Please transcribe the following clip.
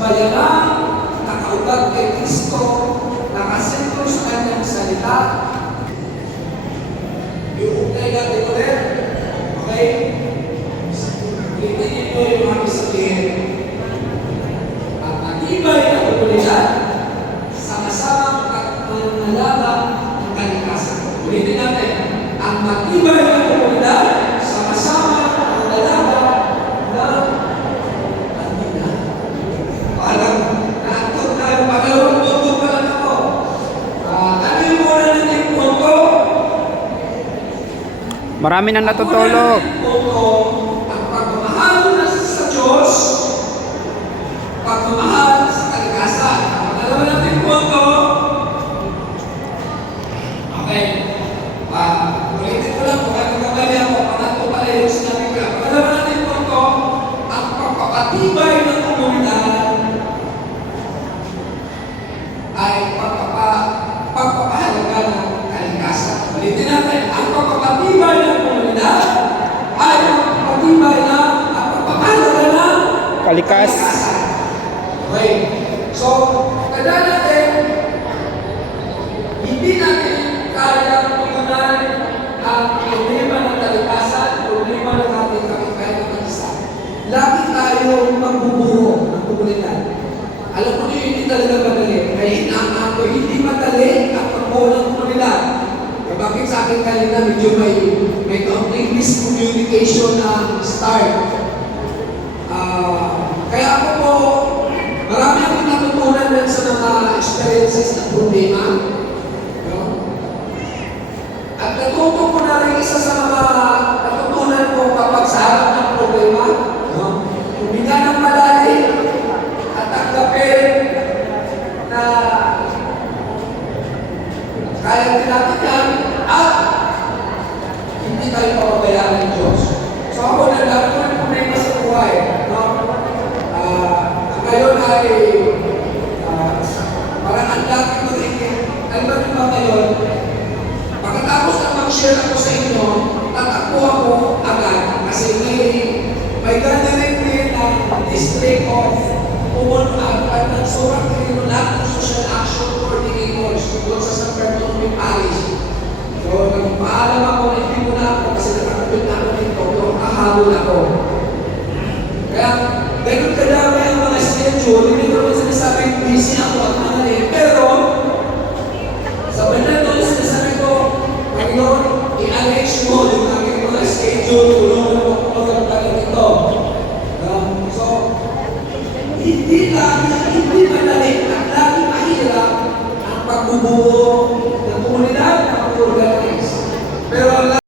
sambayanang nakaugat kay Kristo, nakasentro sa kanyang salita, iugnay natin ulit. Okay? Ulitin ito yung mga sabihin. At matibay na komunidad, sama-sama at mananalaga ng kalikasan. Ulitin natin. Ang matibay na komunidad, sama-sama at mananalaga ng kalikasan. Parang naantok tayo, pangalawang punto pa lang ako. Ah, ano yung muna natin punto? Marami nang natutulog. Ang pagmamahal na sa Diyos, pagmamahal sa kalikasan. Dalawa natin punto, okay, ah, ulitin ko lang kung ano kamali ako, pangatlo pala yung sinabi ko. Dalawa natin punto, ang pagpapatibay ng komunidad ay pagpapa, pagpapahalaga ng kalikasan. Ulitin natin, ang pagpapatibay ng komunidad ay ang pagpapatibay ng ang pagpapahalaga ng Kalikas. Okay. So, tanda natin, hindi natin kaya tugunan ang problema ng kalikasan, problema ng ating kapitbahay ng isa. Lagi tayong magbubuo ng komunidad. Alam mo niyo, hindi talaga madali. Kaya inaangat ko, hindi madali ang pagbuo ng komunidad. Kaya bakit sa akin kanina medyo may, may kaunting miscommunication ang start. Ah, kaya ako po, marami akong natutunan din sa mga experiences na problema. No? At natuto ko na rin isa sa mga natutunan ko kapag sa harap ng problema. No? Huminga ng malalim at tanggapin na kaya natin yan at hindi tayo papabayaan ng Diyos. So ako na dami ko ng problema sa buhay. No? Ah, ngayon ay ah, parang ang dami ko rin. Alam ba naman ngayon, pagkatapos na mag-share ako sa inyo, tatakbo ako agad kasi may may gathering din ng District of Pumunag at ng Surang Kriminal Social Action Coordinators doon sa San Bartolome Parish. So, nagpaalam ako, hindi mo na ako kasi nakakapit na ako dito, pero kahabol ako. Kaya, ganun schedule, hindi ko naman sinasabing busy ako at eh. Pero, sa bandang doon, sinasabi ko, Panginoon, i-arrange mo yung aking mga schedule, tulungan mo ako magkakaroon dito. No? So, hindi lagi, hindi madali, at lagi mahirap ang pagbubuo